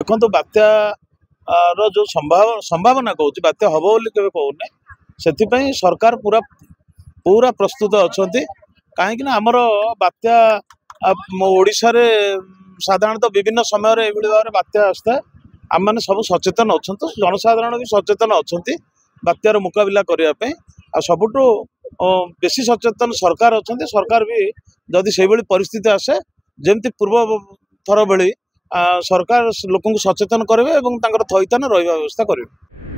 देखो बात्या जो संभावना कहूँ बात्या हम बोली के कहूना से सरकार पूरा पूरा प्रस्तुत अच्छा कहीं आमर बात्या ओडिशा रे साधारणतः विभिन्न समय भाव बात्या आसता है आम मैंने सब सचेतन अच्छा जनसाधारण भी सचेतन अच्छा बात्यार मुकाबला करने सबुठु बेसी सचेतन सरकार अच्छा सरकार भी जदि से परिस्थिति आसे जमती पूर्व थर भली सरकार लोक सचेतन करेंगे और थईतान रहा व्यवस्था करेंगे।